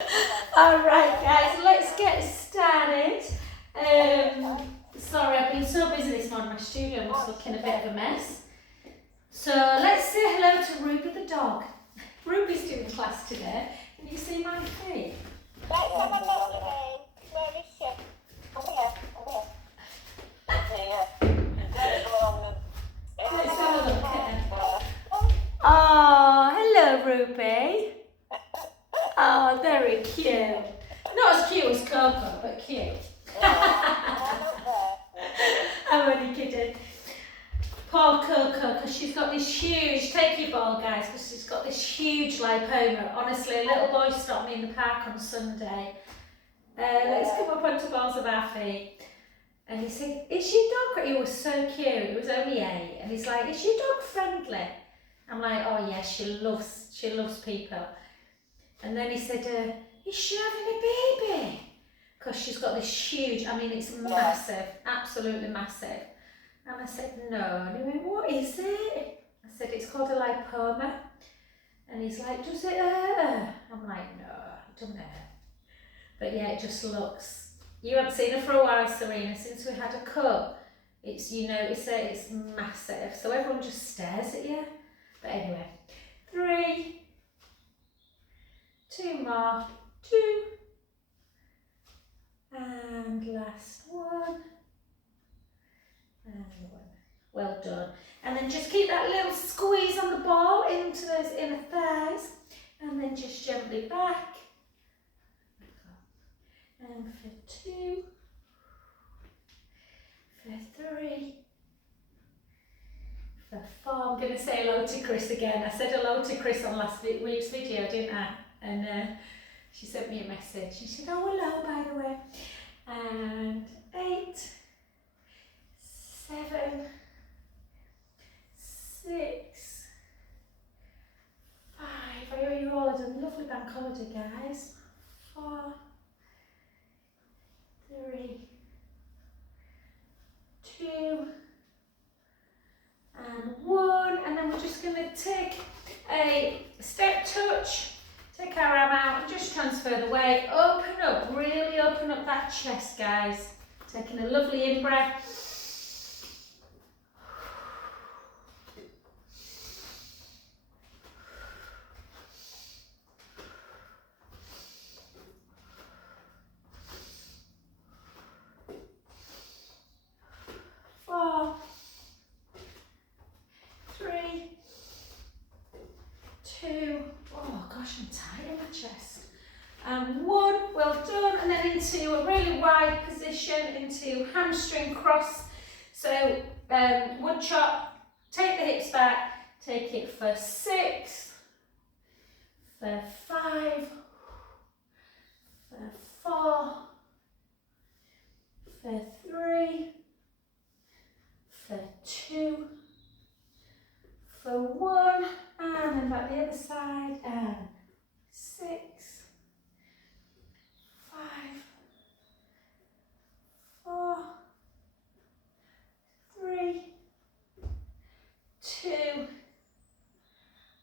Alright guys, let's get started. Sorry, I've been so busy this morning, my studio was looking a bit of a mess. So let's say hello to Ruby the dog. Ruby's doing class today. Can you see my feet? Let's have a look again. Where is she? Come here, come here. Let's have a look at her. Oh, hello Ruby. Oh, very cute. Not as cute as Coco, but cute. I'm only kidding. Poor Coco, because she's got this huge, take your ball guys, because she's got this huge lipoma. Honestly, a little boy stopped me in the park on Sunday. Let's come up onto balls of our feet. And he said, is your dog, he was so cute, he was only 8. And he's like, is your dog friendly? I'm like, oh yeah, she loves people. And then he said, is she having a baby? Because she's got this huge, I mean, it's massive, absolutely massive. And I said, no. And he went, what is it? I said, it's called a lipoma. And he's like, does it hurt? I'm like, no, it doesn't hurt. But yeah, it just looks, you haven't seen her for a while, Serena, since we had a cut. It's, you notice it, it's massive. So everyone just stares at you. But anyway, 3, 2 more, 2, and last one, and 1. Well done. And then just keep that little squeeze on the ball into those inner thighs, and then just gently back. And for 2, for 3, for 4. I'm going to say hello to Chris again. I said hello to Chris on last week's video, didn't I? And she sent me a message. She said, oh, hello, by the way. And 8, 7, 6, 5. I hope you all had a lovely bank holiday, guys. 4, 3, 2, and 1. And then we're just going to take a step touch. Take our arm out and just transfer the weight. Open up, really open up that chest, guys. Taking a lovely in-breath. I'm tight in my chest. And 1, well done. And then into a really wide position, into hamstring cross. So wood chop, take the hips back, take it for 6, for 5, for 4, for 3, for 2, for 1, and then back the other side, and 6, 5, 4, 3, 2,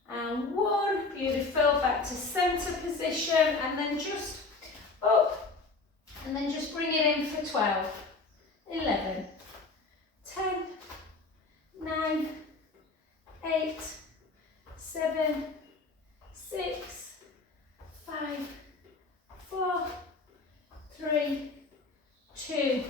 and 1. Beautiful. Back to centre position, and then just up, and then just bring it in for 12, 11, 10, 9, 8, 7, 6, 5, 4, 3, 2,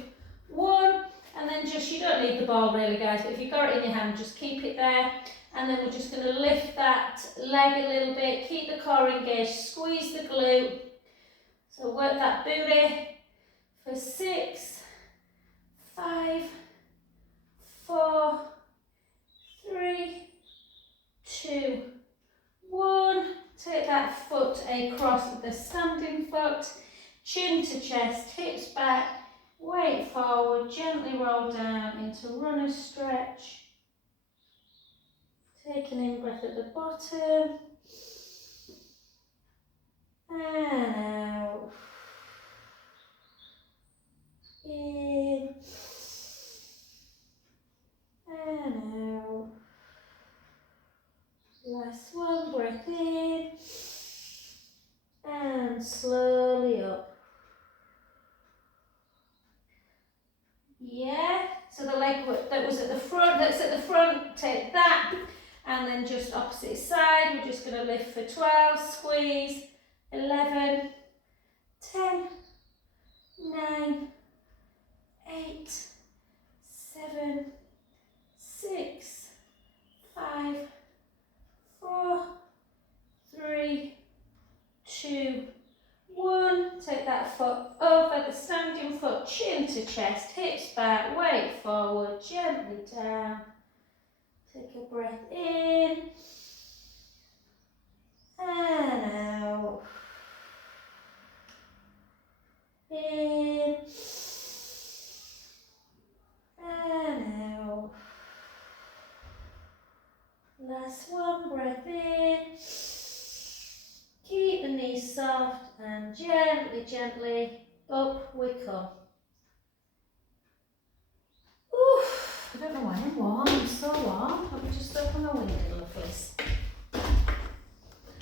1. And then just, you don't need the ball really, guys, but if you've got it in your hand, just keep it there. And then we're just going to lift that leg a little bit, keep the core engaged, squeeze the glute. So work that booty for 6, 5, 4, 3, 2, 1. Take that foot across the standing foot, chin to chest, hips back, weight forward, gently roll down into runner's stretch. Take an in-breath at the bottom, and out. In, and out. Last one, breath in, and slow then just opposite side, we're just going to lift for 12, squeeze, 11, 10, 9, 8, 7, 6, 5, 4, 3, 2, 1. Take that foot over the standing foot, chin to chest, hips back, weight forward, gently down. Take a breath in and out. In and out. Last one, breath in. Keep the knees soft and gently, gently up we come. Oof, I don't know why I'm warm, I'm so warm. Let me just open my window, lovelies.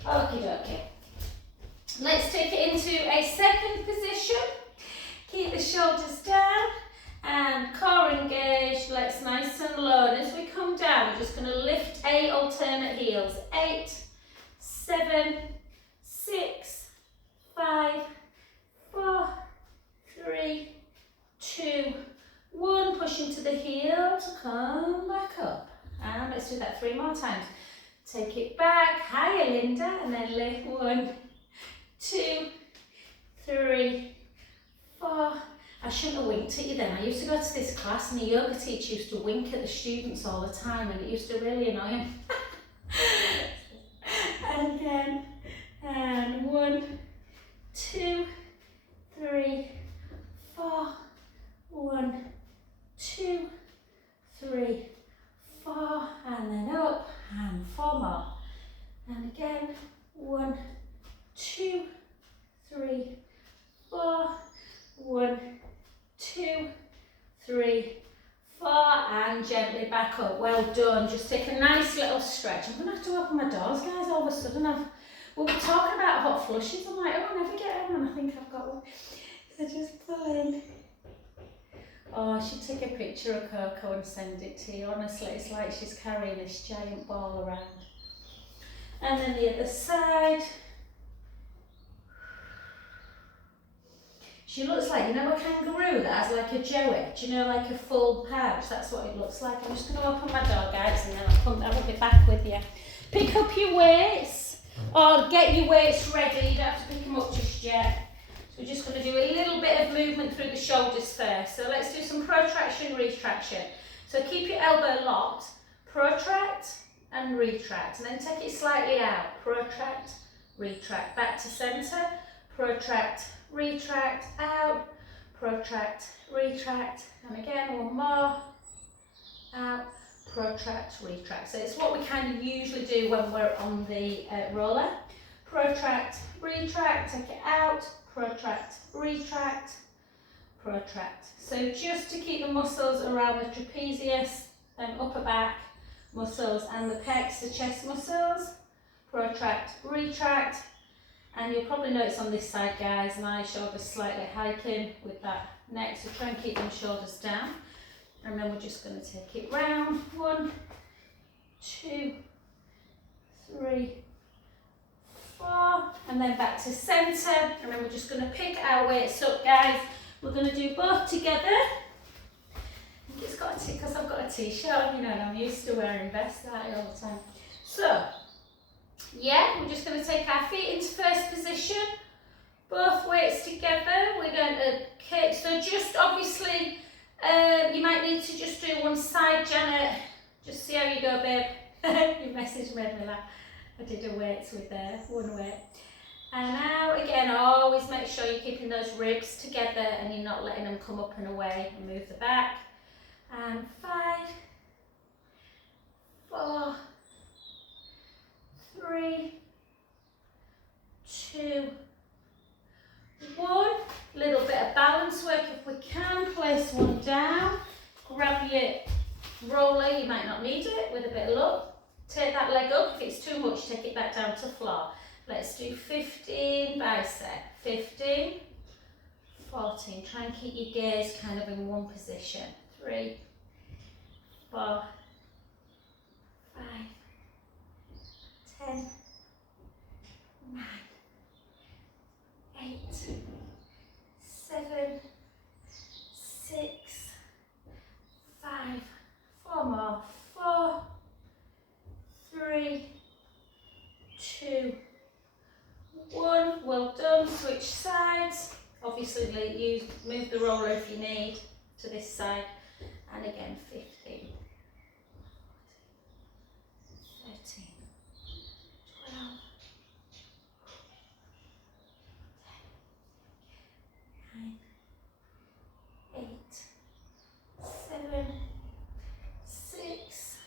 Okie dokie. Let's take it into a second position. Keep the shoulders down and core engaged, legs nice and low. And as we come down, we're just going to lift 8 alternate heels. 8, 7, 6, 5, 4, 3, 2, 1. Push into the heel to come back up. And let's do that 3 more times. Take it back, higher Linda, and then lift. 1, 2, 3, 4. I shouldn't have winked at you then. I used to go to this class and the yoga teacher used to wink at the students all the time and it used to really annoy him. And again, and 1, 2, 3, 4, 1, 2, 3, 4, and then up, and 4 more. And again, 1, 2, 3, 4, 1, 2, 3, 4, and gently back up. Well done. Just take a nice little stretch. I'm going to have to open my doors, guys. All of a sudden, we were talking about hot flushes. I'm like, oh, I never get them, and I think I've got one. So just pull in. Oh, I should take a picture of Coco and send it to you. Honestly, it's like she's carrying this giant ball around. And then the other side. She looks like, you know, a kangaroo that has like a joey, do you know, like a full pouch? That's what it looks like. I'm just going to open my door, guys, and then I will be back with you. Pick up your weights, or get your weights ready. You don't have to pick them up just yet. So we're just going to do a little bit of movement through the shoulders first. So let's do some protraction, retraction. So keep your elbow locked, protract and retract, and then take it slightly out. Protract, retract, back to centre, protract, retract, out, protract, retract, and again, 1 more, out, protract, retract. So it's what we kind of usually do when we're on the roller. Protract, retract, take it out, protract, retract, protract. So just to keep the muscles around the trapezius and upper back muscles and the pecs, the chest muscles, protract, retract. And you'll probably notice on this side, guys, my shoulders slightly hiking with that neck, so try and keep them shoulders down. And then we're just going to take it round. 1, 2, 3, 4, and then back to centre. And then we're just going to pick our weights up, guys. We're going to do both together. I think it's got a because I've got a t-shirt on, you know, and I'm used to wearing vests all the time. So, yeah, we're just going to take our feet into first position, both weights together. We're going to kick, so just obviously, you might need to just do one side, Janet, just see how you go, babe. Your message made me laugh. I did a weights with one weight. And now, again, always make sure you're keeping those ribs together and you're not letting them come up and away, and move the back. And 5, 4, 3, 2, 1. Little bit of balance work if we can. Place one down. Grab your roller, you might not need it, with a bit of luck. Take that leg up. If it's too much, take it back down to floor. Let's do 15 bicep. 15, 14. Try and keep your gaze kind of in one position. 3, 4, 5, 10, 9, 8, 7, 6, 5, 4 more, 4, 3, 2, 1. Well done. Switch sides. Obviously you move the roller if you need to this side. And again 15, 13, 12, 9, 8, 7, 6,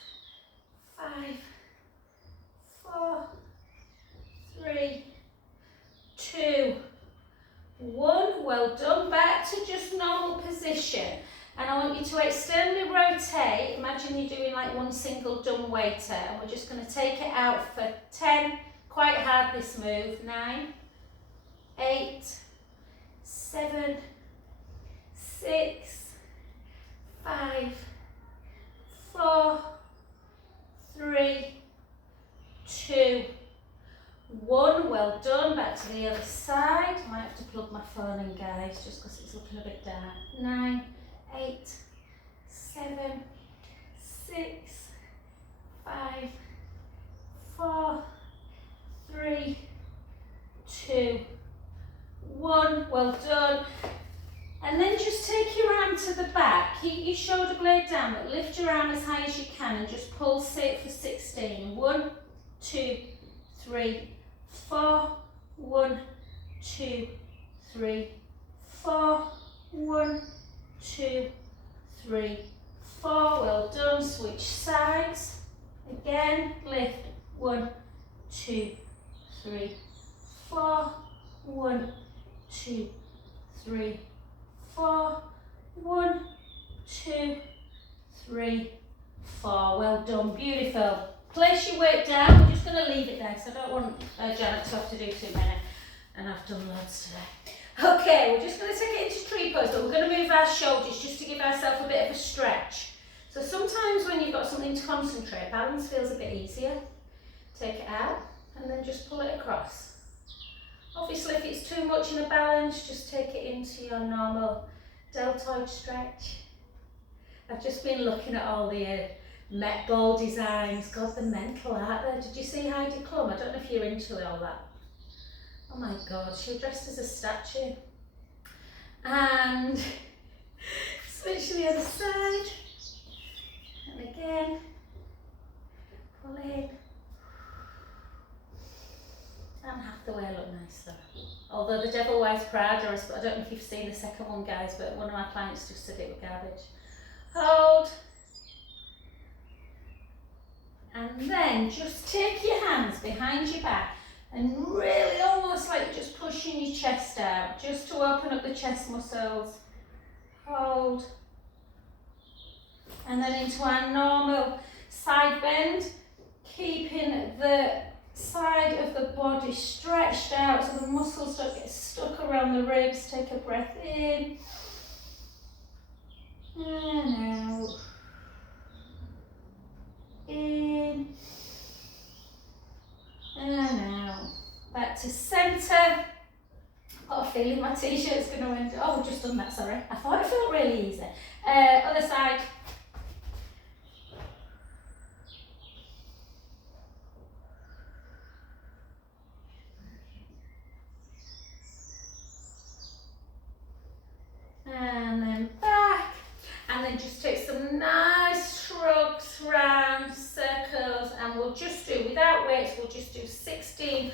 5, 4, 3, 2, 1. Well done. Back to just normal position. And I want you to externally rotate. Imagine you're doing like one single dumb waiter. And we're just going to take it out for 10. Quite hard this move. 9, 8, 7, 6, 5, 4, 3, 2, 1. Well done. Back to the other side. I might have to plug my phone in, guys, just because it's looking a bit dark. 9, 8, 7, 6, 5, 4, 3, 2, 1. Well done. And then just take your arm to the back. Keep your shoulder blade down, but lift your arm as high as you can and just pulse it for 16. 1, 2, 3, 4. 1, 2, 3, 4. 1, 2, 3, 4. Well done. Switch sides. Again, lift. 1, 2, 3, 4. 1, 2, 3, 4. 1, 2, 3, 4. Well done. Beautiful. Place your weight down. We're just going to leave it there because I don't want Janet to have to do too many, and I've done loads today. Okay, we're just going to take it into tree pose, but we're going to move our shoulders just to give ourselves a bit of a stretch. So sometimes when you've got something to concentrate, balance feels a bit easier. Take it out and then just pull it across. Obviously, if it's too much in a balance, just take it into your normal deltoid stretch. I've just been looking at all the Met Ball designs. God, the mental art there. Did you see Heidi Klum? I don't know if you're into all that. Oh my God, she dressed as a statue. And switch to the other side. And again, pull in. And half the way I look nice though. Although the Devil Wears Prada, I don't know if you've seen the second one, guys, but one of my clients just said it was garbage. Hold. And then just take your hands behind your back and really almost like just pushing your chest out, just to open up the chest muscles. Hold. And then into our normal side bend, keeping the side of the body stretched out so the muscles don't get stuck around the ribs. Take a breath in and out. In and out. Back to centre. I've got a feeling my t-shirt's going to end. Oh, we've just done that, sorry. I thought it felt really easy. Other side. And then back. And then just take some nice shrugs, round circles, and we'll just do, without weights, we'll just do 16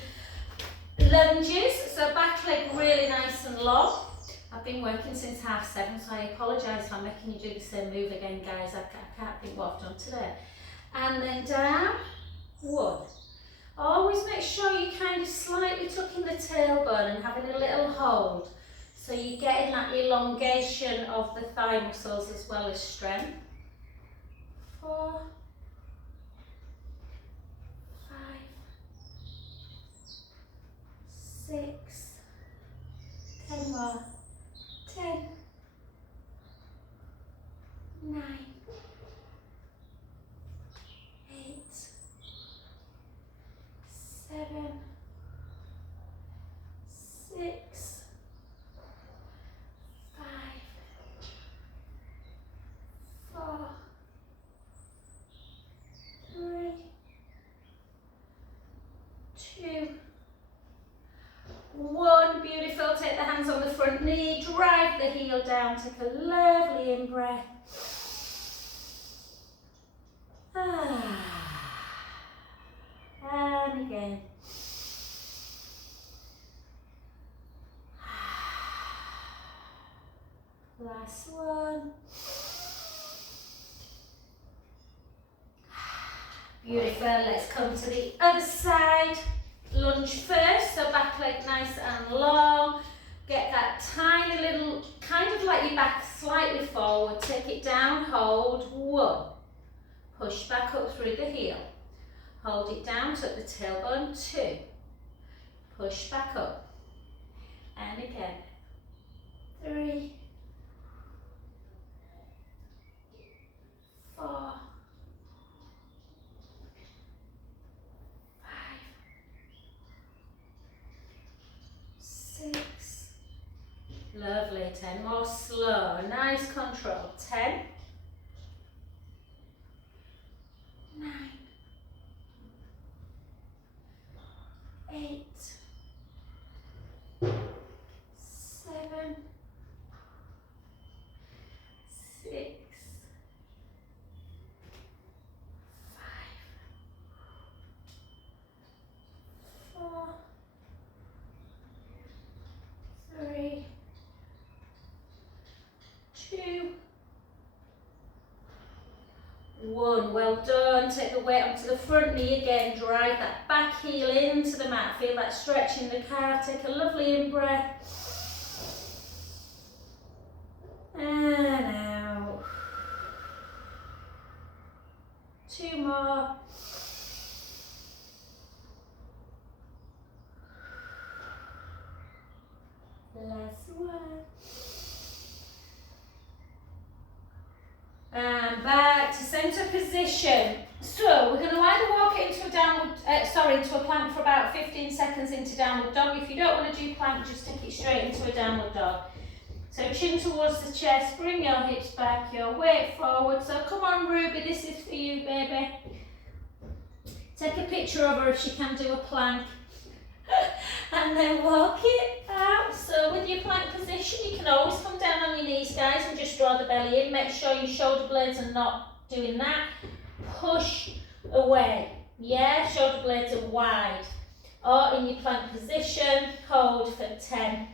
lunges. So back leg really nice and long. I've been working since 7:30, so I apologise if I'm making you do the same move again, guys. I can't think what I've done today. And then down. 1. Always make sure you're kind of slightly tucking the tailbone and having a little hold. So you're getting that elongation of the thigh muscles as well as strength. 4, 5, 6, 10 more, 10, 9, 8, front knee, drive the heel down, take a lovely in-breath. And again. Last one. Beautiful. Let's come to the other side. Lunge first, so back leg nice and long. Get that tiny little, kind of like your back slightly forward. Take it down, hold. 1. Push back up through the heel. Hold it down, tuck the tailbone. 2. Push back up. And again. 3. 4. 6. Lovely. 10 more slow. Nice control. 10. 9. 8. 7. 6. 4. 3. 2. 1. Well done. Take the weight onto the front knee again. Drive that back heel into the mat. Feel that stretch in the calf. Take a lovely in-breath. And out. 2 more. Last one. And back to center position. So we're going to either walk it into a into a plank for about 15 seconds into downward dog. If you don't want to do plank, just take it straight into a downward dog. So chin towards the chest, bring your hips back, your weight forward. So come on, Ruby, this is for you, baby. Take a picture of her if she can do a plank. And then walk it out. So with your plank position, you can always come down on your knees, guys, and just draw the belly in. Make sure your shoulder blades are not doing that. Push away. Yeah, shoulder blades are wide. Or in your plank position, hold for 10,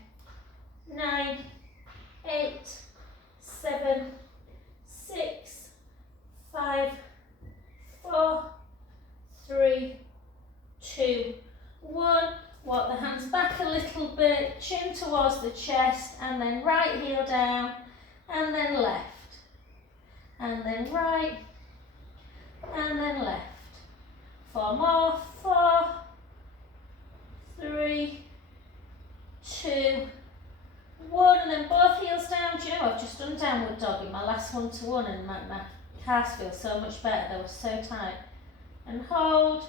9, 8, 7, 6, 5, 4, 3, 2, 1. Walk the hands back a little bit, chin towards the chest, and then right heel down, and then left, and then right, and then left. 4 more. 4, 3, 2, 1, and then both heels down. Do you know, I've just done downward dog in my last 1-to-1, and my calves feel so much better. They were so tight. And hold.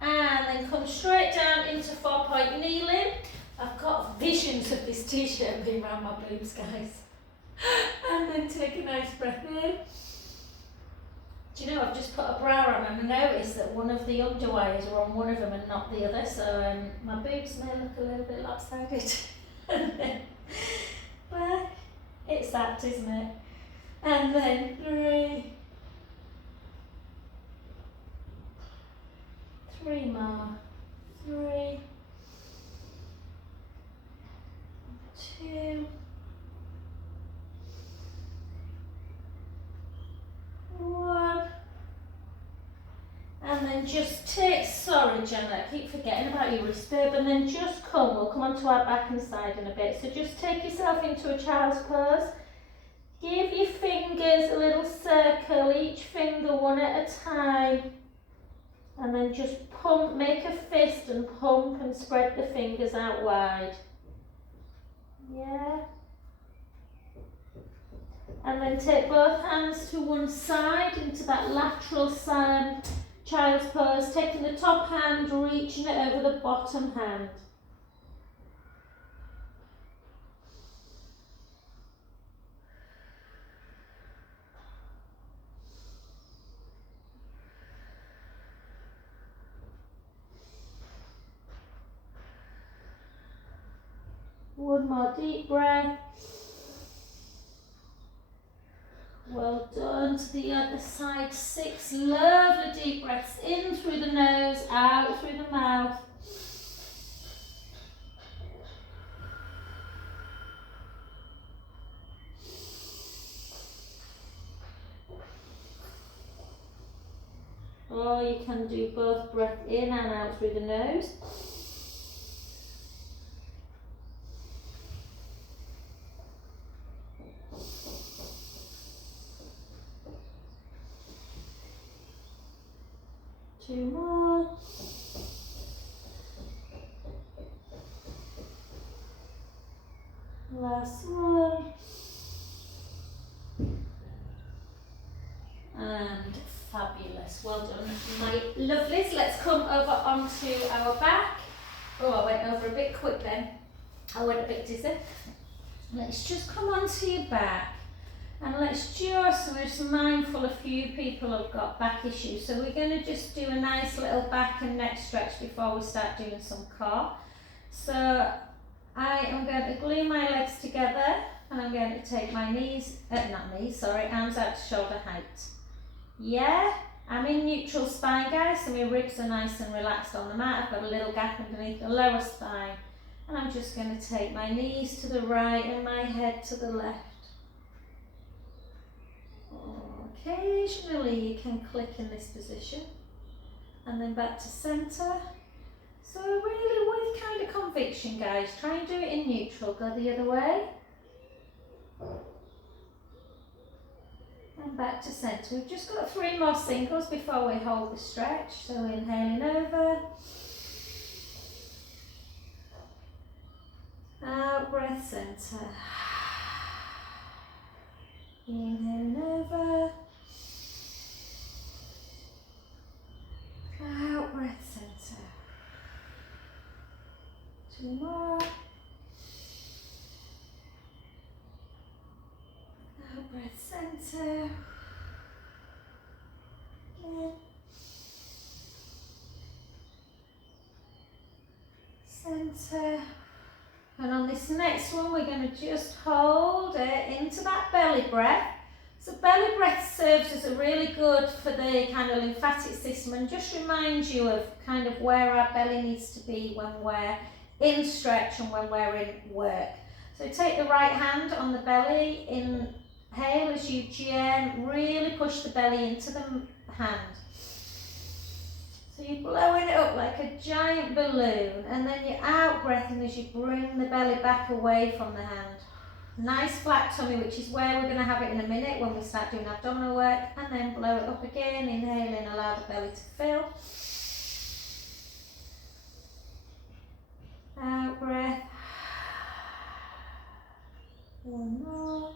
And then come straight down into 4-point kneeling. I've got visions of this t-shirt being around my boobs, guys. And then take a nice breath in. Do you know, I've just put a bra on and I noticed that one of the underwires were on one of them and not the other, so my boobs may look a little bit lopsided. And then back. It's that, isn't it? And then 3. 3 more. 3, 2, 1. And then just take, sorry Jenna, I keep forgetting about your wrist, babe, and then just come, we'll come onto our back and side in a bit. So just take yourself into a child's pose. Give your fingers a little circle, each finger one at a time. And then just pump, make a fist and pump and spread the fingers out wide. Yeah. And then take both hands to one side into that lateral side, child's pose, taking the top hand, reaching it over the bottom hand. One more deep breath. Well done. To the other side. 6 lovely deep breaths in through the nose, out through the mouth. Or you can do both breath in and out through the nose. Two more. Last one. And fabulous. Well done, my lovelies. Let's come over onto our back. Oh, I went over a bit quick then. I went a bit dizzy. Let's just come onto your back. And we're just mindful a few people have got back issues. So we're going to just do a nice little back and neck stretch before we start doing some core. So I am going to glue my legs together and I'm going to take my arms out to shoulder height. Yeah, I'm in neutral spine, guys, so my ribs are nice and relaxed on the mat. I've got a little gap underneath the lower spine. And I'm just going to take my knees to the right and my head to the left. Occasionally you can click in this position and then back to centre. So really with kind of conviction, guys, try and do it in neutral, go the other way. And back to centre. We've just got 3 more singles before we hold the stretch. So inhaling over. Out breath, centre. Inhaling over. Out breath, centre. 2 more. Out breath, centre. In. Centre. And on this next one, we're going to just hold it into that belly breath. So belly breath serves as a really good for the kind of lymphatic system and just reminds you of kind of where our belly needs to be when we're in stretch and when we're in work. So take the right hand on the belly, inhale as you really push the belly into the hand. So you're blowing it up like a giant balloon and then you're out breathing as you bring the belly back away from the hand. Nice flat tummy, which is where we're going to have it in a minute when we start doing abdominal work, and then blow it up again, inhaling, allow the belly to fill. Out breath. One more.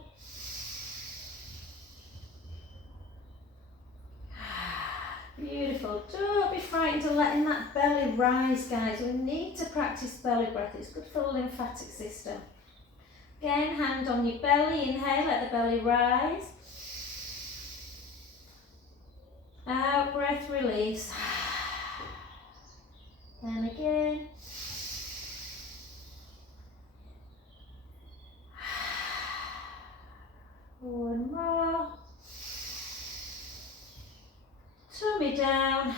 Beautiful. Don't be frightened of letting that belly rise, guys. We need to practice belly breath. It's good for the lymphatic system. Again, hand on your belly. Inhale, let the belly rise. Out breath, release. And again. One more. Tummy down,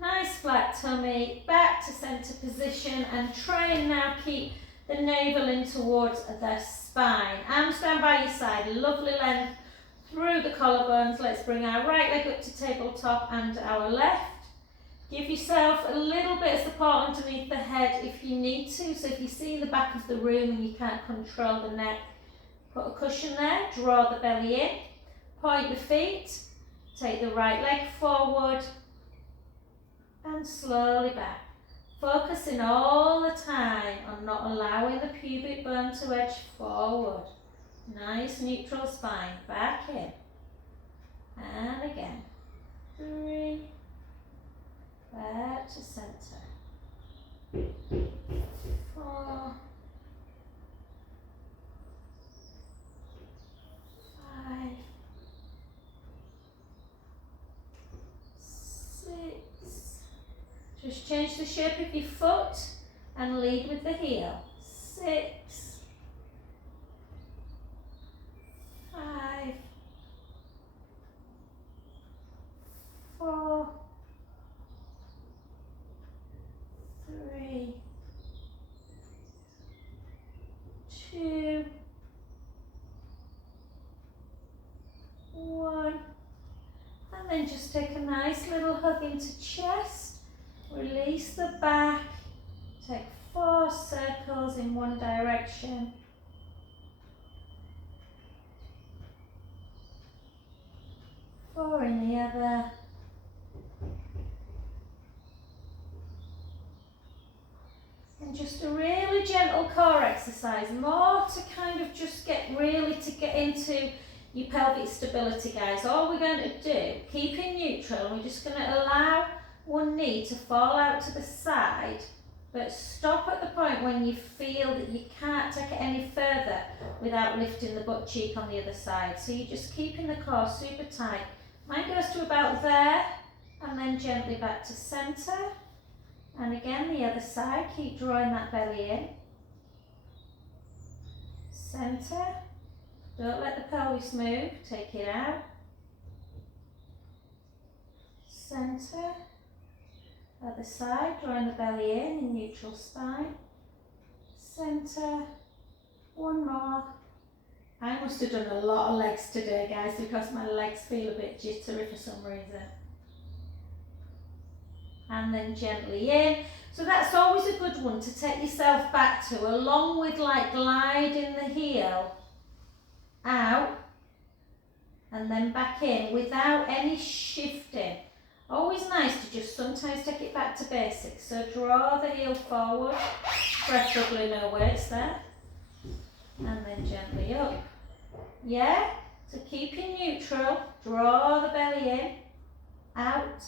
nice flat tummy, back to centre position and try and now keep the navel in towards the spine. Arms down by your side, lovely length through the collarbones. Let's bring our right leg up to tabletop and our left. Give yourself a little bit of support underneath the head if you need to. So if you see the back of the room and you can't control the neck, put a cushion there, draw the belly in, point the feet. Take the right leg forward and slowly back. Focusing all the time on not allowing the pubic bone to edge forward. Nice neutral spine. Back in. And again. 3. Back to centre. 4. 5. 6. Just change the shape of your foot and lead with the heel. 6. 2, 1. And then just take a nice little hug into chest. Release the back. Take 4 circles in one direction. 4 in the other. And just a really gentle core exercise, more to kind of just get into your pelvic stability, guys. All we're going to do, keep in neutral, and we're just going to allow one knee to fall out to the side, but stop at the point when you feel that you can't take it any further without lifting the butt cheek on the other side. So you're just keeping the core super tight. Mine goes to about there, and then gently back to centre. And again, the other side, keep drawing that belly in. Centre. Don't let the pelvis move, take it out. Centre. Other side, drawing the belly in neutral spine. Centre. One more. I must have done a lot of legs today, guys, because my legs feel a bit jittery for some reason. And then gently in. So that's always a good one to take yourself back to, along with like gliding the heel out and then back in without any shifting. Always nice to just sometimes take it back to basics. So draw the heel forward, preferably no weights there, and then gently up. Yeah, so keep in neutral, draw the belly in, out,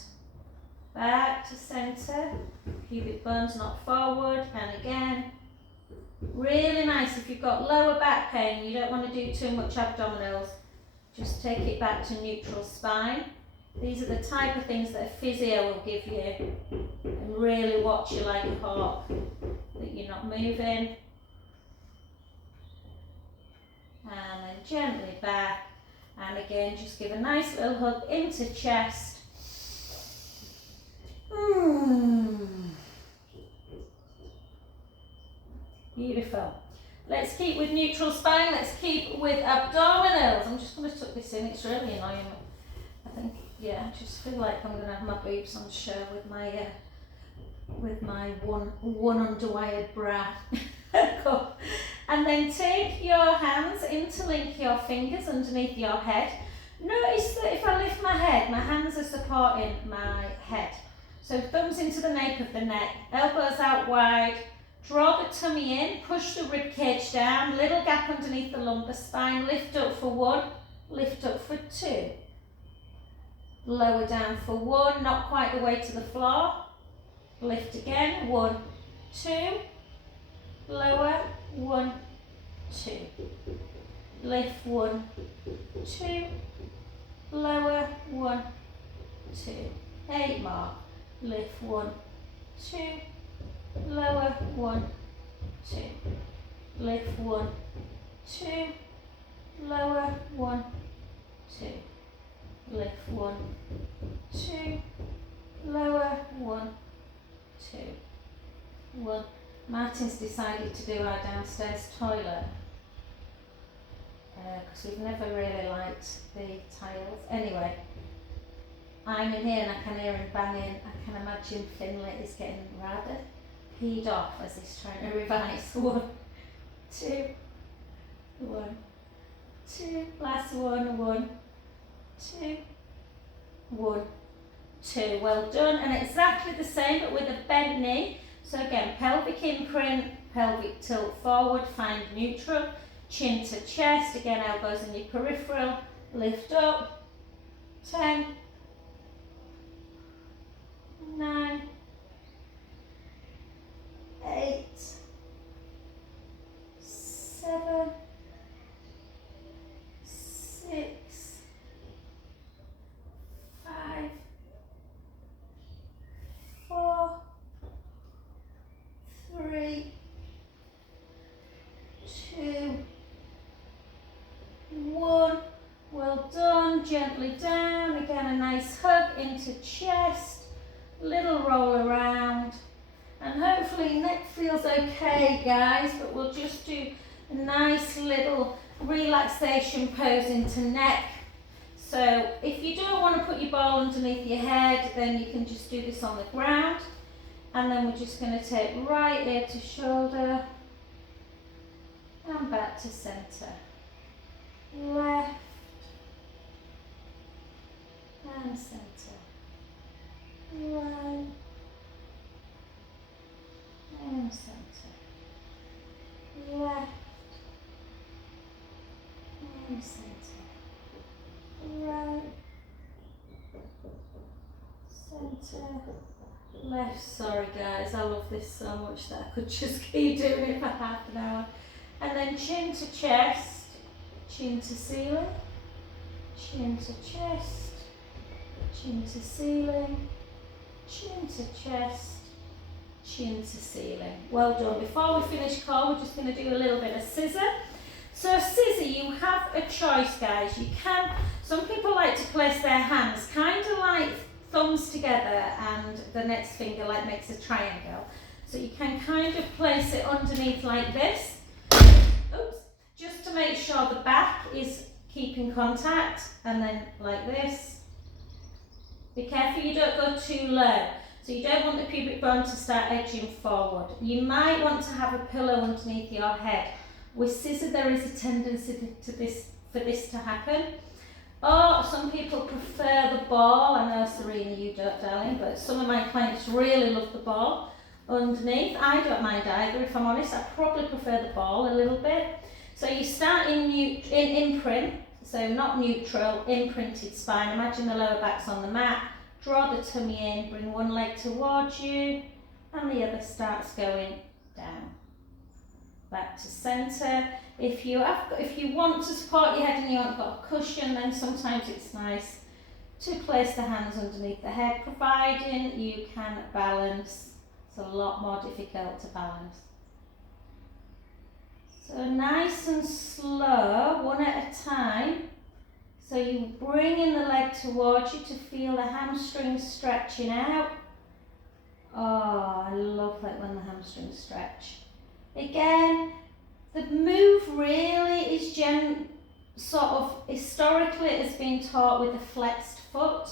back to centre, pubic bones not forward, and again. Really nice if you've got lower back pain, you don't want to do too much abdominals, just take it back to neutral spine. These are the type of things that a physio will give you, and really watch you like a hawk, that you're not moving. And then gently back, and again just give a nice little hug into chest. Beautiful. Let's keep with neutral spine, let's keep with abdominals. I'm just going to tuck this in, it's really annoying me. I think, yeah, I just feel like I'm going to have my boobs on show with my one underwired bra. Cool. And then take your hands, interlink your fingers underneath your head. Notice that if I lift my head, my hands are supporting my head. So thumbs into the nape of the neck, elbows out wide, draw the tummy in, push the rib cage down, little gap underneath the lumbar spine, lift up for 1, lift up for 2. Lower down for 1, not quite the way to the floor. Lift again, 1, 2, lower, 1, 2. Lift 1, 2, lower, 1, 2. 8 more. Lift 1, 2, lower, 1, 2. Lift 1, 2, lower, 1, 2. Lift 1, 2, lower, 1, 2. 1. Martin's decided to do our downstairs toilet because we've never really liked the tiles. Anyway, I'm in here and I can hear him banging. I can imagine Finley is getting rather peed off as he's trying to revise. 1, 2, 1, 2. Last one, 1, 2, 1, 2. Well done. And exactly the same but with a bent knee. So again, pelvic imprint, pelvic tilt forward, find neutral, chin to chest, again elbows in your peripheral, lift up, 10, 9, 8, 7, 6, 5, 4, 3, 2, 1. Well done. Gently down. Again, a nice hug into chest. Little roll around. And hopefully neck feels okay, guys, but we'll just do a nice little relaxation pose into neck. So if you don't want to put your ball underneath your head, then you can just do this on the ground. And then we're just going to take right ear to shoulder and back to centre. Left and centre. Right and centre. Left and centre. Right, centre, left. Sorry guys, I love this so much that I could just keep doing it for half an hour. And then chin to chest, chin to ceiling, chin to chest, chin to ceiling, chin to chest, chin to ceiling. Well done. Before we finish core, we're just going to do a little bit of scissor. So scissor, you have a choice guys. You can, some people like to place their hands kind of like thumbs together and the next finger like makes a triangle. So you can kind of place it underneath like this. Oops. Just to make sure the back is keeping contact, and then like this. Be careful you don't go too low. So you don't want the pubic bone to start edging forward. You might want to have a pillow underneath your head. With scissor there is a tendency for this to happen. Or some people prefer the ball. I know Serena you don't darling, but some of my clients really love the ball underneath. I don't mind either if I'm honest. I probably prefer the ball a little bit. So you start in imprint, so not neutral, imprinted spine. Imagine the lower back's on the mat. Draw the tummy in, bring one leg towards you and the other starts going down. Back to centre. If you want to support your head and you haven't got a cushion, then sometimes it's nice to place the hands underneath the head, providing you can balance. It's a lot more difficult to balance. So nice and slow, one at a time. So you bring in the leg towards you to feel the hamstrings stretching out. Oh, I love it when the hamstrings stretch. Again, the move really is sort of historically it has been taught with a flexed foot.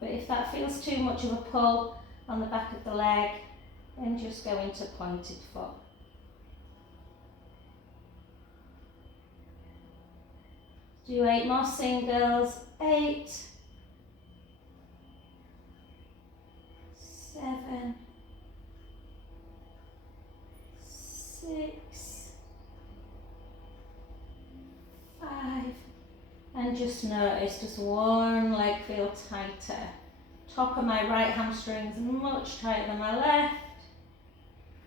But if that feels too much of a pull on the back of the leg, then just go into pointed foot. Do 8 more singles. 8, 7, 6, 5, and just notice, does one leg feel tighter? Top of my right hamstring is much tighter than my left.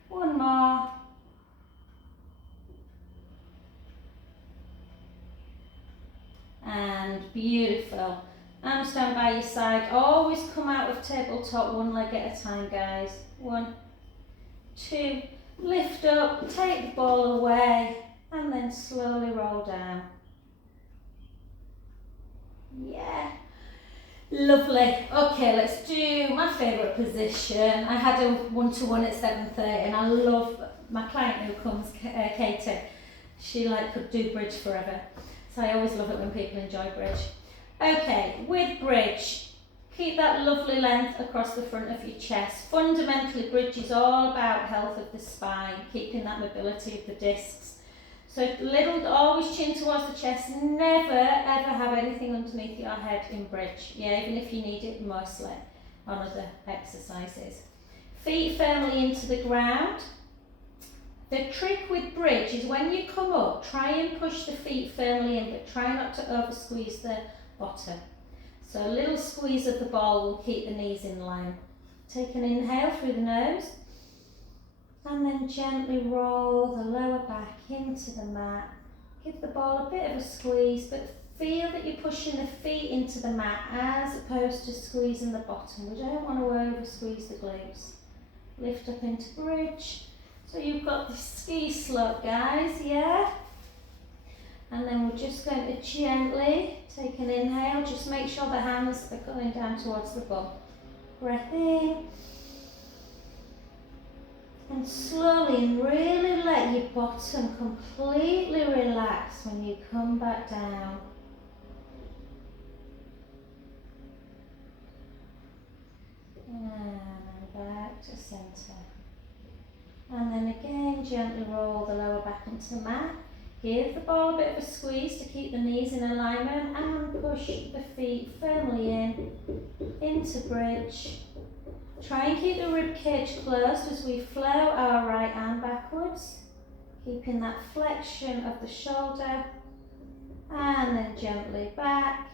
One more. And beautiful. Arms down by your side. Always come out of tabletop one leg at a time, guys. 1, 2, lift up, take the ball away, and then slowly roll down. Yeah. Lovely. Okay, let's do my favourite position. I had a one-to-one at 7:30 and I love my client who comes, Katie. She could do bridge forever. So I always love it when people enjoy bridge. Okay, with bridge, keep that lovely length across the front of your chest. Fundamentally, bridge is all about health of the spine, keeping that mobility of the discs. So always chin towards the chest, never ever have anything underneath your head in bridge. Yeah, even if you need it mostly on other exercises. Feet firmly into the ground. The trick with bridge is when you come up, try and push the feet firmly in, but try not to over squeeze the bottom. So a little squeeze of the ball will keep the knees in line. Take an inhale through the nose. And then gently roll the lower back into the mat. Give the ball a bit of a squeeze, but feel that you're pushing the feet into the mat as opposed to squeezing the bottom. We don't want to over squeeze the glutes. Lift up into bridge. So you've got the ski slope, guys, yeah? And then we're just going to gently take an inhale. Just make sure the hands are going down towards the bum. Breath in. And slowly and really let your bottom completely relax when you come back down. And back to centre. And then again, gently roll the lower back into the mat. Give the ball a bit of a squeeze to keep the knees in alignment and push the feet firmly into bridge. Try and keep the rib cage closed as we flow our right arm backwards, keeping that flexion of the shoulder, and then gently back,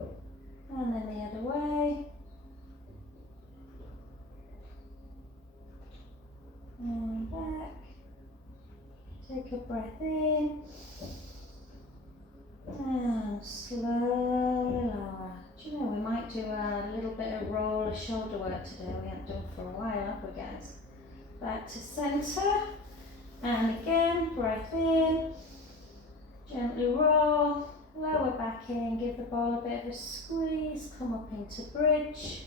and then the other way, and back. Take a breath in, and slowly lower. Do you know, we might do a little bit of roller shoulder work today. We haven't done for a while, have we, guys? Back to centre, and again, breath in, gently roll, lower back in, give the ball a bit of a squeeze, come up into bridge,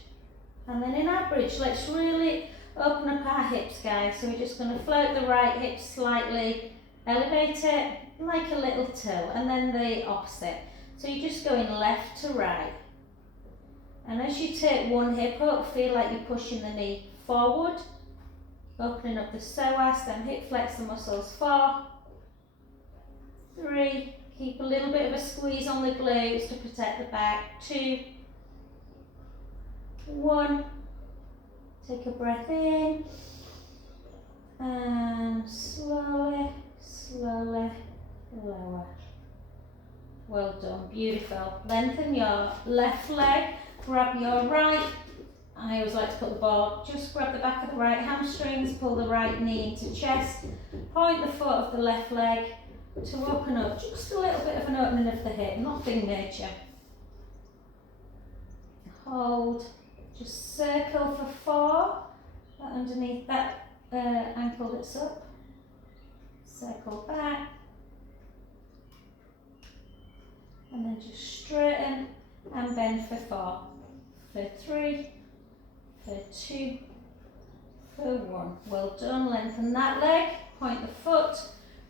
and then in our bridge, let's really open up our hips, guys. So we're just going to float the right hip slightly, elevate it like a little till, and then the opposite. So you're just going left to right. And as you take one hip up, feel like you're pushing the knee forward, opening up the psoas, then hip flexor muscles. 4, 3, keep a little bit of a squeeze on the glutes to protect the back. 2, 1, take a breath in, and slowly, slowly lower. Well done, beautiful. Lengthen your left leg, grab your right. I always like to put the ball, just grab the back of the right hamstrings, pull the right knee into chest, point the foot of the left leg to open up, just a little bit of an opening of the hip, nothing major. Hold, just circle for 4, underneath that ankle that's up, circle back, and then just straighten and bend for 4, for 3, for 2, for 1. Well done, lengthen that leg, point the foot,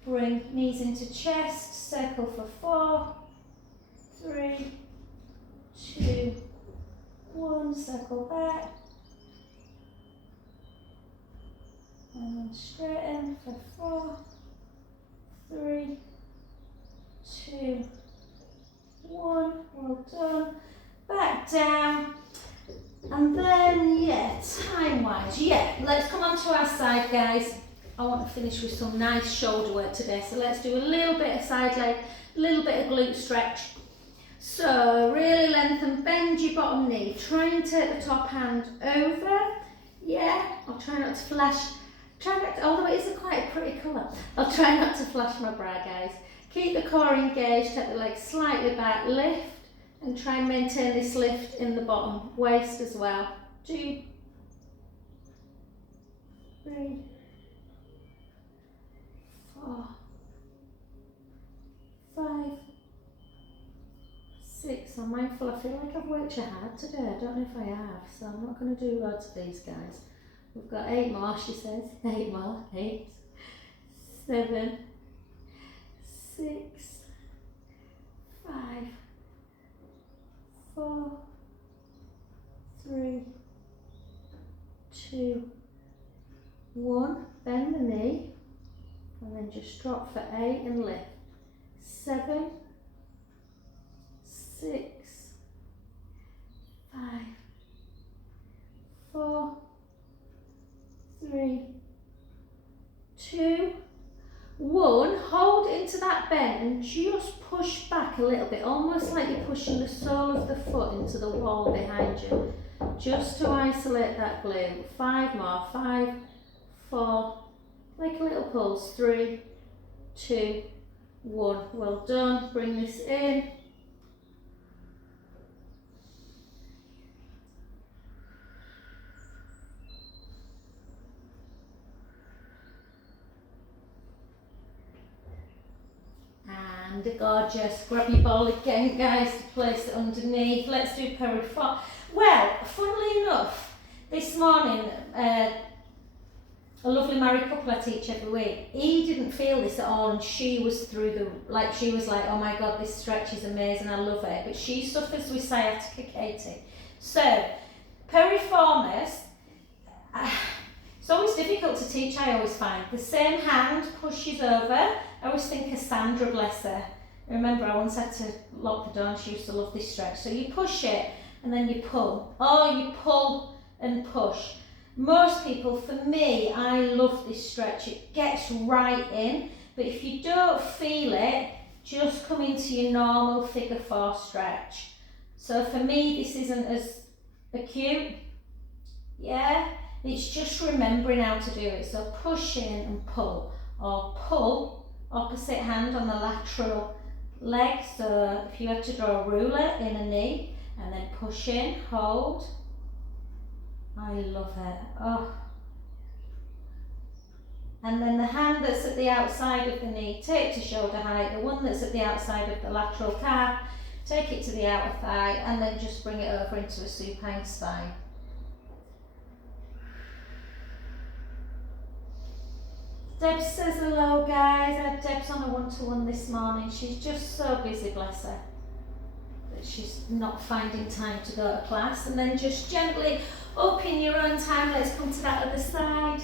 bring knees into chest, circle for 4, 3, 2, 1, circle back, and then straighten for 4, 3, 2, 1, well done, back down, and then time-wise, let's come on to our side, guys. I want to finish with some nice shoulder work today, so let's do a little bit of side leg, a little bit of glute stretch. So really lengthen, bend your bottom knee, try and take the top hand over, I'll try not to flash, although it is quite a pretty colour, I'll try not to flash my bra, guys. Keep the core engaged, take the legs slightly back, lift, and try and maintain this lift in the bottom waist as well. 2, 3, 4, 5, 6. I'm mindful, I feel like I've worked you hard today. I don't know if I have, so I'm not going to do loads of these, guys. We've got 8 more, she says. 8 more. 8, 7, 6, 5, 4, 3, 2, 1. Bend the knee, and then just drop for 8 and lift. 7, 6, 5, 4, 3, 2, 1. Hold into that bend and just push back a little bit, almost like you're pushing the sole of the foot into the wall behind you, just to isolate that glute. 5 more. 5, 4, like a little pulse. 3, 2, 1. Well done. Bring this in. And gorgeous. Grab your ball again, guys, to place it underneath. Let's do period 4. Well, funnily enough, this morning a lovely married couple I teach every week, he didn't feel this at all, and she was she was like, oh my God, this stretch is amazing, I love it. But she suffers with sciatica, Katie. So, piriformis, it's always difficult to teach, I always find. The same hand pushes over. I always think of Sandra, bless her. Remember, I once had to lock the door and she used to love this stretch. So you push it and then you pull. Or you pull and push. Most people, for me, I love this stretch. It gets right in. But if you don't feel it, just come into your normal figure 4 stretch. So for me, this isn't as acute. Yeah? It's just remembering how to do it. So push in and pull. Or pull, opposite hand on the lateral leg. So if you had to draw a ruler in a knee, and then push in, hold. I love it. Oh. And then the hand that's at the outside of the knee, take to shoulder height. The one that's at the outside of the lateral calf, take it to the outer thigh, and then just bring it over into a supine spine. Deb says hello, guys. Deb's on a one-to-one this morning. She's just so busy, bless her, that she's not finding time to go to class. And then just gently up in your own time. Let's come to that other side.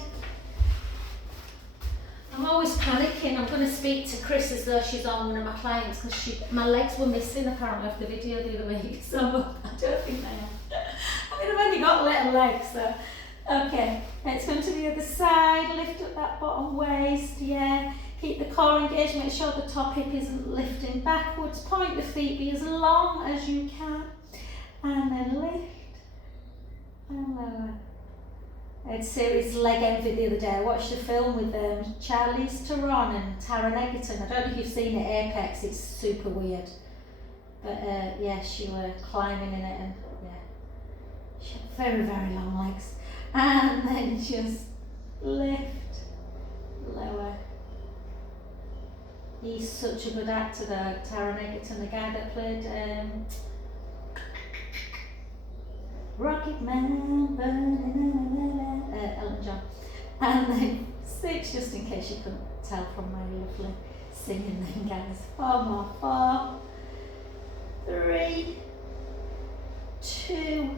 I'm always panicking. I'm going to speak to Chris as though she's on one of my clients, because my legs were missing apparently off the video the other week. So I don't think they are. I mean, I've only got little legs, so. Okay, let's go to the other side. Lift up that bottom waist, yeah. Keep the core engaged, make sure the top hip isn't lifting backwards. Point the feet, be as long as you can. And then lift and lower. I had series leg envy the other day. I watched a film with Charlize Theron and Taron Egerton. I don't know if you've seen it, Apex. It's super weird. But yeah, she were climbing in it, and yeah, she had very, very long legs. And then just lift, lower. He's such a good actor though, Taron Egerton, the guy that played Rocket Man, Elton John. And then 6, just in case you couldn't tell from my lovely singing then, guys. 4 more, 4, 3, 2,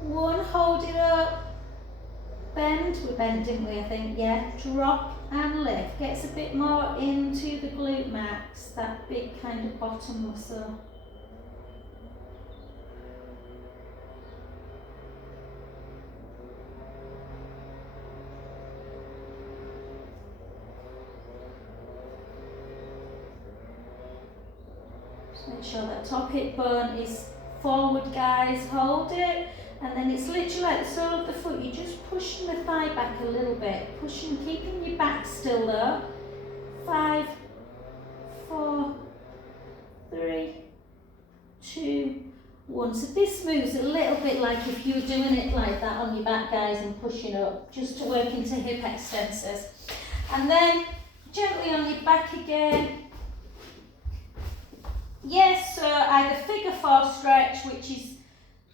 1, hold it up. Bend, we bent, didn't we, I think, yeah. Drop and lift. Gets a bit more into the glute max, that big kind of bottom muscle. Just make sure that top hip bone is forward, guys. Hold it. And then it's literally like the sole of the foot. You're just pushing the thigh back a little bit. Pushing, keeping your back still though. 5, 4, 3, 2, 1. So this moves a little bit like if you were doing it like that on your back, guys, and pushing up, just to work into hip extensors. And then gently on your back again. Yes, so either figure 4 stretch, which is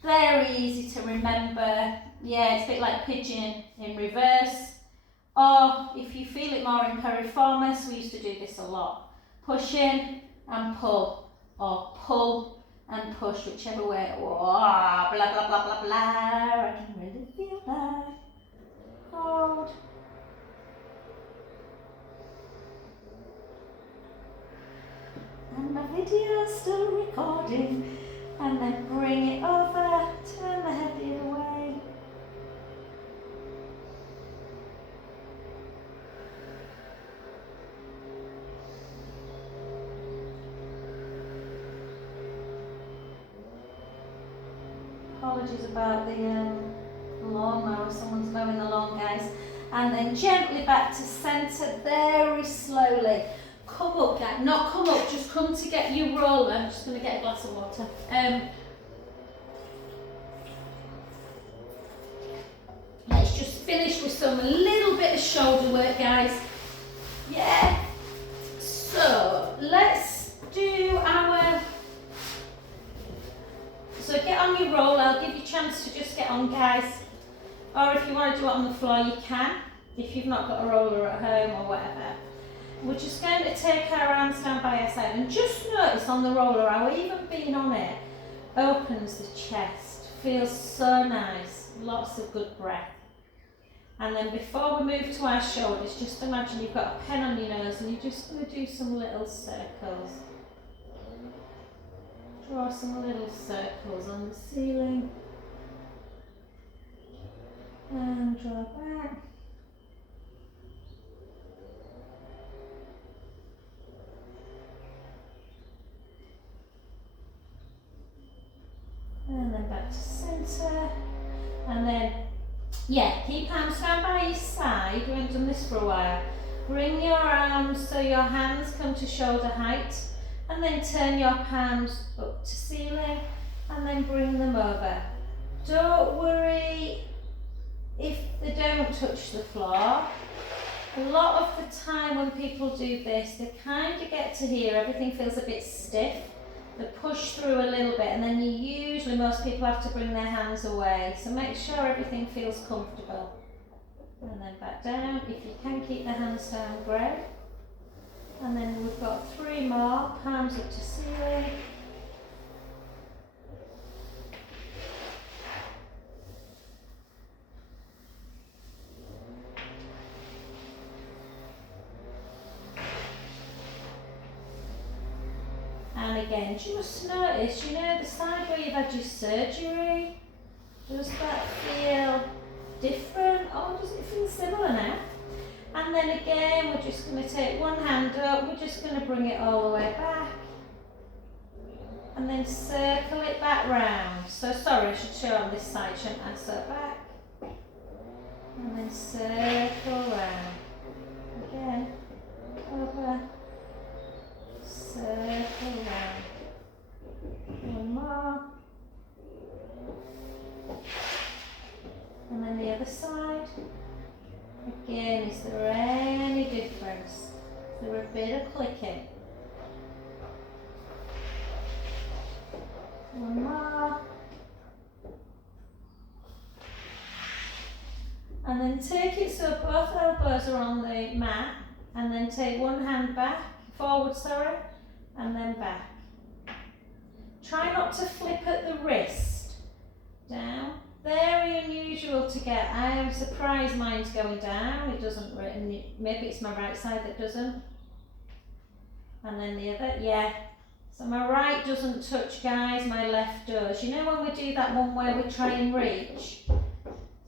very easy to remember. Yeah, it's a bit like pigeon in reverse. Or if you feel it more in piriformis, we used to do this a lot. Push in and pull, or pull and push, whichever way. Whoa, blah, blah, blah, blah, blah. I can really feel that. Hold. And my video's still recording. And then bring it over, turn the head the other way. Apologies about the lawnmower, someone's mowing the lawn, guys. And then gently back to centre, very slowly. Come up, guys. Not come up, just come to get your roller. I'm just going to get a glass of water. Let's just finish with a little bit of shoulder work, guys. Yeah. So let's do our. So get on your roll. I'll give you a chance to just get on, guys. Or if you want to do it on the floor, you can. if you've not got a roller at home or whatever. We're just going to take our arms down by our side and just notice on the roller how even being on it opens the chest. Feels so nice, lots of good breath. And then before we move to our shoulders, just imagine you've got a pen on your nose and you're just going to do some little circles. Draw some little circles on the ceiling. And draw back. And then back to centre. And then, yeah, keep arms down by your side. We haven't done this for a while. Bring your arms so your hands come to shoulder height. And then turn your palms up to ceiling. And then bring them over. Don't worry if they don't touch the floor. A lot of the time when people do this, they kind of get to here, everything feels a bit stiff. They push through a little bit and then most people have to bring their hands away. So make sure everything feels comfortable. And then back down. If you can keep the hands down, great. And then we've got 3 more, palms up to ceiling. And again, just notice, the side where you've had your surgery, does that feel different or does it feel similar now? And then again, we're just going to take one hand up, we're just going to bring it all the way back. And then circle it back round. So sorry, I should show on this side, shouldn't I? So back. And then circle round. Again, over. Circle round. One more. And then the other side. Again, is there any difference? Is there a bit of clicking? One more. And then take it so both elbows are on the mat. And then take one hand back, forward, and then back. Try not to flip at the wrist. Down. Very unusual to get. I am surprised mine's going down. It doesn't, maybe it's my right side that doesn't. And then the other, yeah. So my right doesn't touch, guys, my left does. You know when we do that one where we try and reach?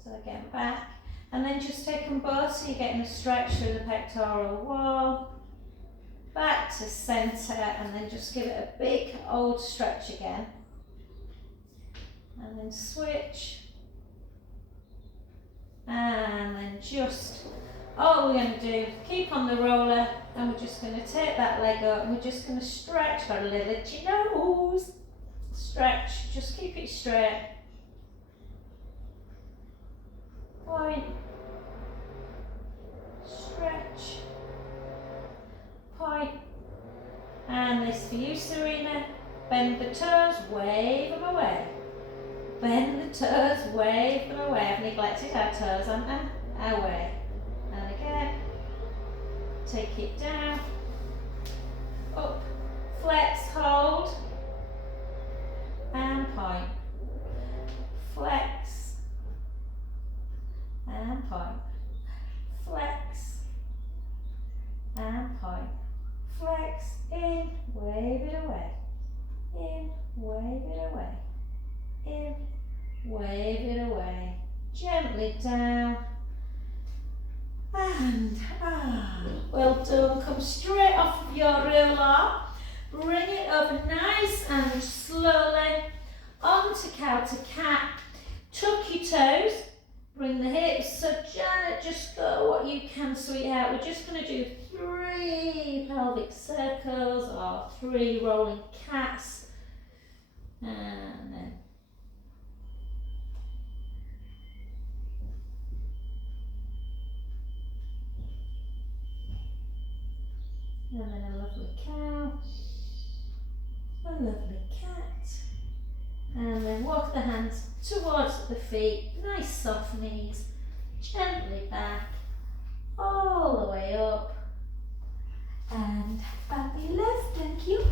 So again, back. And then just take them both so you're getting a stretch through the pectoral wall. Back to centre and then just give it a big old stretch again. And then switch. And then just, all we're going to do, keep on the roller and we're just going to take that leg up and we're just going to stretch for a little itchy nose. Stretch, just keep it straight. Point. Stretch. Point. And this for you, Serena. Bend the toes, wave them away. Bend the toes, wave them away. I've neglected our toes and away. And again. Take it down. Up. Flex, hold. And point. Flex. And point. Flex. And point. Flex. In. Wave it away. In. Wave it away. In. Wave it away. Gently down. And well done. Come straight off of your roller. Bring it over nice and slowly onto cow to cat. Tuck your toes. Bring the hips. So Janet, just go what you can, sweetheart. We're just going to do 3 pelvic circles or 3 rolling cats. And then a lovely cow, a lovely cat, and then walk the hands towards the feet, nice soft knees, gently back, all the way up. And fabulous, thank you.